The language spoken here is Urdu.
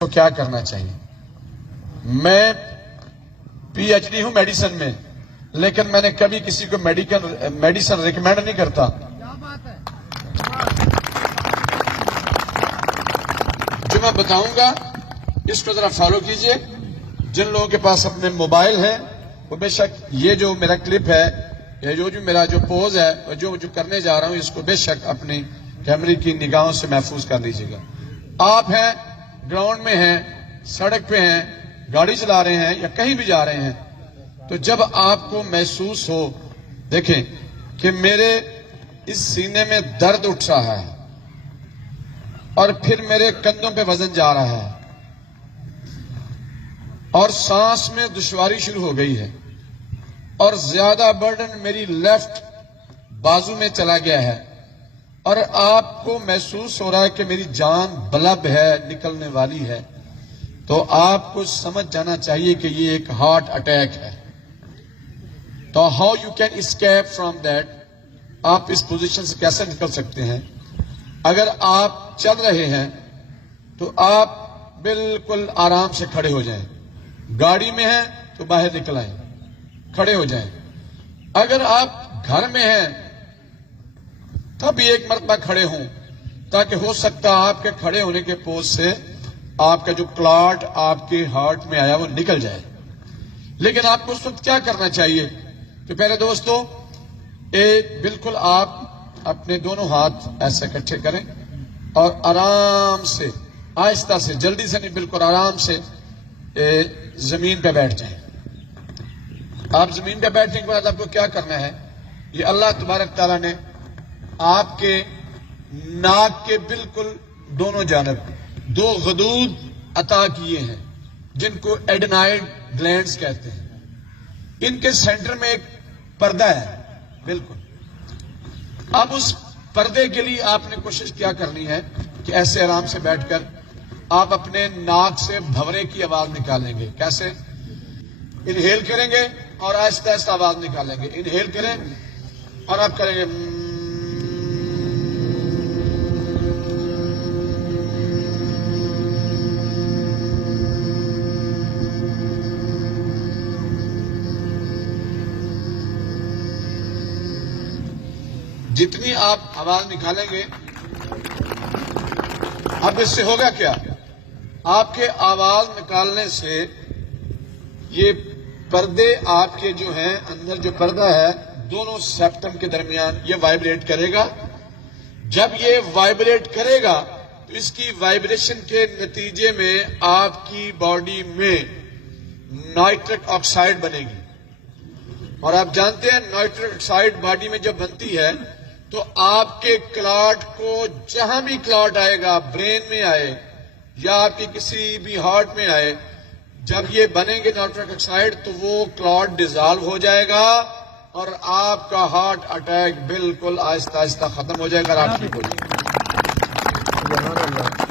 تو کیا کرنا چاہیے؟ میں پی ایچ ڈی ہوں میڈیسن میں، لیکن میں نے کبھی کسی کو میڈیسن ریکمینڈ نہیں کرتا۔ جو میں بتاؤں گا اس کو ذرا فالو کیجئے۔ جن لوگوں کے پاس اپنے موبائل ہیں وہ بے شک یہ جو میرا کلپ ہے یا جو میرا جو پوز ہے اور جو کرنے جا رہا ہوں اس کو بے شک اپنی کیمرے کی نگاہوں سے محفوظ کر لیجیے گا۔ آپ ہیں، گراؤنڈ میں ہیں، سڑک پہ ہیں، گاڑی چلا رہے ہیں یا کہیں بھی جا رہے ہیں، تو جب آپ کو محسوس ہو، دیکھیں کہ میرے اس سینے میں درد اٹھ رہا ہے اور پھر میرے کندھوں پہ وزن جا رہا ہے اور سانس میں دشواری شروع ہو گئی ہے اور زیادہ برڈن میری لیفٹ بازو میں چلا گیا ہے اور آپ کو محسوس ہو رہا ہے کہ میری جان بلب ہے، نکلنے والی ہے، تو آپ کو سمجھ جانا چاہیے کہ یہ ایک ہارٹ اٹیک ہے۔ تو how you can escape from that, آپ اس پوزیشن سے کیسے نکل سکتے ہیں؟ اگر آپ چل رہے ہیں تو آپ بالکل آرام سے کھڑے ہو جائیں، گاڑی میں ہیں تو باہر نکل آئیں، کھڑے ہو جائیں۔ اگر آپ گھر میں ہیں تب بھی ایک مرتبہ کھڑے ہوں، تاکہ ہو سکتا آپ کے کھڑے ہونے کے پوز سے آپ کا جو کلاٹ آپ کے ہارٹ میں آیا وہ نکل جائے۔ لیکن آپ کو اس وقت کیا کرنا چاہیے کہ پہلے دوستو بالکل آپ اپنے دونوں ہاتھ ایسے اکٹھے کریں اور آرام سے، آہستہ سے، جلدی سے نہیں، بالکل آرام سے زمین پہ بیٹھ جائیں۔ آپ زمین پہ بیٹھنے کے بعد آپ کو کیا کرنا ہے؟ یہ اللہ تبارک تعالیٰ نے آپ کے ناک کے بالکل دونوں جانب دو غدود عطا کیے ہیں جن کو ایڈینائڈ گلینڈز کہتے ہیں۔ ان کے سینٹر میں ایک پردہ ہے بالکل۔ اب اس پردے کے لیے آپ نے کوشش کیا کرنی ہے کہ ایسے آرام سے بیٹھ کر آپ اپنے ناک سے بھنورے کی آواز نکالیں گے۔ کیسے؟ انہیل کریں گے اور آہستہ آہستہ آواز نکالیں گے۔ انہیل کریں اور آپ کریں گے جتنی آپ آواز نکالیں گے، اب اس سے ہوگا کیا؟ آپ کے آواز نکالنے سے یہ پردے آپ کے جو ہیں اندر جو پردہ ہے دونوں سیپٹم کے درمیان یہ وائبریٹ کرے گا۔ جب یہ وائبریٹ کرے گا تو اس کی وائبریشن کے نتیجے میں آپ کی باڈی میں نائٹرک آکسائڈ بنے گی، اور آپ جانتے ہیں نائٹرک آکسائڈ باڈی میں جب بنتی ہے تو آپ کے کلاٹ کو، جہاں بھی کلاٹ آئے گا، برین میں آئے یا آپ کی کسی بھی ہارٹ میں آئے، جب یہ بنیں گے نائٹرک آکسائڈ تو وہ کلاٹ ڈیزالو ہو جائے گا اور آپ کا ہارٹ اٹیک بالکل آہستہ آہستہ ختم ہو جائے گا اور آپ ٹھیک ہو جائے گا۔